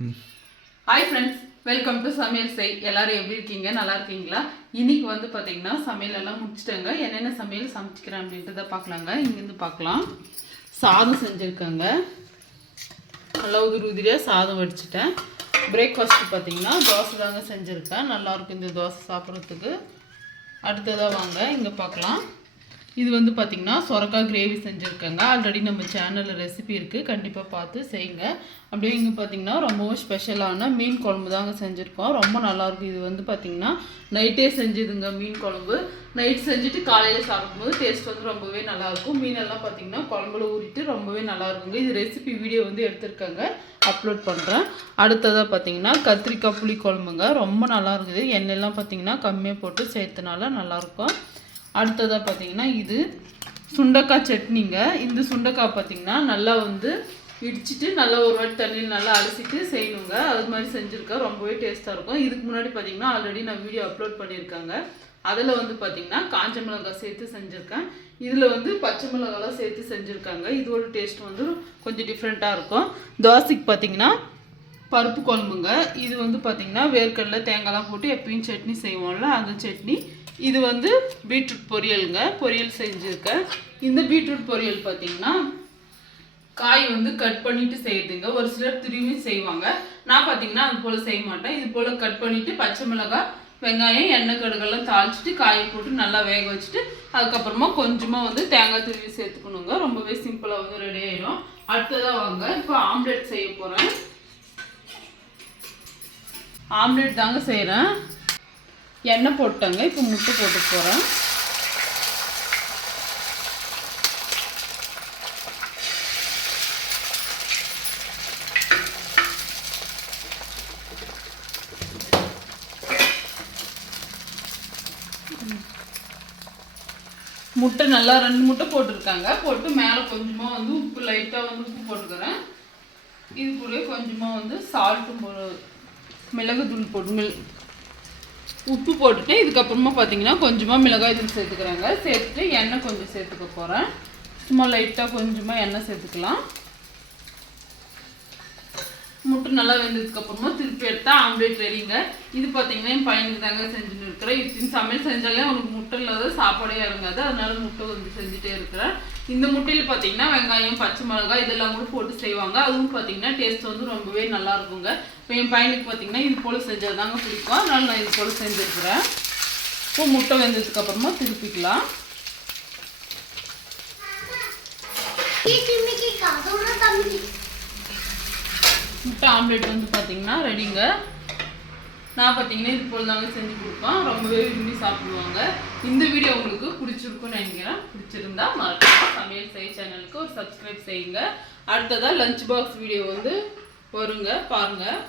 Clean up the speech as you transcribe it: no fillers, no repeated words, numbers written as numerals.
Hi friends, welcome to சமையல் செய். எல்லாரும் எப்படி இருக்கீங்க? நல்லா இருக்கீங்களா? இன்னைக்கு வந்து பாத்தீங்கன்னா சமையல் எல்லாம் முடிச்சிட்டேங்க. என்னென்ன சமையல் சமைச்சிக்கிறேன் அப்படின்றத பார்க்கலாங்க. இங்க இருந்து பார்க்கலாம். சாதம் செஞ்சிருக்கேங்க. நல்லா உதிரியா சாதம் வடிச்சிட்டேன். பிரேக்ஃபாஸ்ட் பாத்தீங்கன்னா தோசை தாங்க செஞ்சிருக்கேன். நல்லா இருக்கும் இந்த தோசை சாப்பிட்றதுக்கு. அடுத்ததா வாங்க இங்க பார்க்கலாம். இது வந்து பாத்தீங்கன்னா சொரக்காய் கிரேவி செஞ்சுருக்கேங்க. ஆல்ரெடி நம்ம சேனலில் ரெசிபி இருக்குது, கண்டிப்பாக பார்த்து செய்யுங்க. அப்படியே இங்கே பார்த்தீங்கன்னா ரொம்பவும் ஸ்பெஷலான மீன் குழம்பு தாங்க செஞ்சுருக்கோம். ரொம்ப நல்லாயிருக்கும். இது வந்து பார்த்திங்கன்னா நைட்டே செஞ்சுதுங்க மீன் குழம்பு. நைட் செஞ்சுட்டு காலையில் சாப்பிடும்போது டேஸ்ட் வந்து ரொம்பவே நல்லாயிருக்கும். மீனெல்லாம் பார்த்திங்கன்னா குழம்புல ஊறிட்டு ரொம்பவே நல்லாயிருக்குங்க. இது ரெசிபி வீடியோ வந்து எடுத்திருக்காங்க, அப்லோட் பண்ணுறேன். அடுத்ததாக பார்த்திங்கன்னா கத்திரிக்காய் புளி குழம்புங்க. ரொம்ப நல்லா இருக்குது. எண்ணெயெல்லாம் பார்த்திங்கன்னா கம்மியாக போட்டு சேர்த்தனால நல்லாயிருக்கும். அடுத்ததாக பார்த்தீங்கன்னா இது சுண்டைக்காய் சட்னிங்க. இந்த சுண்டைக்காய் பார்த்தீங்கன்னா நல்லா வந்து இடிச்சிட்டு நல்லா ஒரு வாட்டி தண்ணியில் நல்லா அலசிட்டு செய்யணுங்க. அது மாதிரி செஞ்சுருக்கேன். ரொம்பவே டேஸ்ட்டாக இருக்கும். இதுக்கு முன்னாடி பார்த்தீங்கன்னா ஆல்ரெடி நான் வீடியோ அப்லோட் பண்ணியிருக்காங்க. அதில் வந்து பார்த்தீங்கன்னா காஞ்ச மிளகாய் சேர்த்து செஞ்சுருக்கேன். இதில் வந்து பச்சை மிளகாலாம் சேர்த்து செஞ்சுருக்காங்க. இதோட டேஸ்ட் வந்து கொஞ்சம் டிஃப்ரெண்ட்டாக இருக்கும். தோசைக்கு பார்த்தீங்கன்னா பருப்பு குழம்புங்க. இது வந்து பார்த்தீங்கன்னா வேர்க்கடலை தேங்காய்லாம் போட்டு எப்பயும் சட்னி செய்வோம்ல, அந்த சட்னி. இது வந்து பீட்ரூட் பொரியலுங்க. பொரியல் செஞ்சுருக்கேன். இந்த பீட்ரூட் பொரியல் பார்த்தீங்கன்னா காய் வந்து கட் பண்ணிட்டு செய்யுதுங்க. ஒரு சிலர் திரும்பி செய்வாங்க. நான் பார்த்தீங்கன்னா அது போல் செய்ய மாட்டேன். இது போல் கட் பண்ணிவிட்டு பச்சை மிளகாய் வெங்காயம் எண்ணெய் கடுகெல்லாம் தாளிச்சிட்டு காயை போட்டு நல்லா வேக வச்சுட்டு அதுக்கப்புறமா கொஞ்சமாக வந்து தேங்காய் துருவி சேர்த்துக்கணுங்க. ரொம்பவே சிம்பிளாக வந்து ரெடி ஆயிடும். அடுத்ததாக வாங்க இப்போ ஆம்லெட் செய்ய போகிறேன். ஆம்லெட் தாங்க செய்கிறேன். எண்ணெய் போட்டேங்க. இப்போ முட்டை போட்டு போகிறேன். முட்டை நல்லா 2 முட்டை போட்டிருக்காங்க. போட்டு மேலே கொஞ்சமாக வந்து உப்பு லைட்டாக வந்து உப்பு போட்டுக்கிறேன். இது கூட கொஞ்சமாக வந்து சால்ட்டும் மிளகு தூள் போட்டு உப்பு போட்டுட்டு இதுக்கப்புறமா பார்த்தீங்கன்னா கொஞ்சமாக மிளகாய் தூள் சேர்த்துக்கிறாங்க. சேர்த்துட்டு எண்ணெய் கொஞ்சம் சேர்த்துக்க போகிறேன். சும்மா லைட்டாக கொஞ்சமாக எண்ணெய் சேர்த்துக்கலாம். முட்டை நல்லா வெந்ததுக்கப்புறமா திருப்பி எடுத்தால் ஆம்லேட் ரெடிங்க. இது பார்த்தீங்கன்னா என் பையனுக்கு தாங்க செஞ்சுன்னு இருக்கிறேன். இது சமையல் செஞ்சாலே அவனுக்கு முட்டை இல்லாத சாப்பாடே இறங்காது. அதனால முட்டை வந்து செஞ்சுட்டே இருக்கிறேன். இந்த முட்டையில் பார்த்தீங்கன்னா வெங்காயம் பச்சை மிளகாய் இதெல்லாம் கூட போட்டு செய்வாங்க. அதுவும் பார்த்தீங்கன்னா டேஸ்ட் வந்து ரொம்பவே நல்லா இருக்குங்க. இப்போ என் பையனுக்கு பார்த்தீங்கன்னா இது போல் செஞ்சது தாங்க பிடிக்கும். அதனால நான் இது போல் செஞ்சுருக்கிறேன். இப்போ முட்டை வெந்ததுக்கப்புறமா திருப்பிக்கலாம். முட்டை ஆம்லேட் வந்து பார்த்தீங்கன்னா ரெடிங்க. நான் பார்த்தீங்கன்னா இது போல் தாங்க செஞ்சு கொடுப்பேன். ரொம்பவே விரும்பி சாப்பிடுவாங்க. இந்த வீடியோ உங்களுக்கு பிடிச்சிருக்குன்னு நினைக்கிறேன். பிடிச்சிருந்தா மறக்காம சமையல் செய் சேனலுக்கு ஒரு சப்ஸ்கிரைப் செய்யுங்க. அடுத்ததாக லஞ்ச் பாக்ஸ் வீடியோ வந்து வருங்க, பாருங்கள்.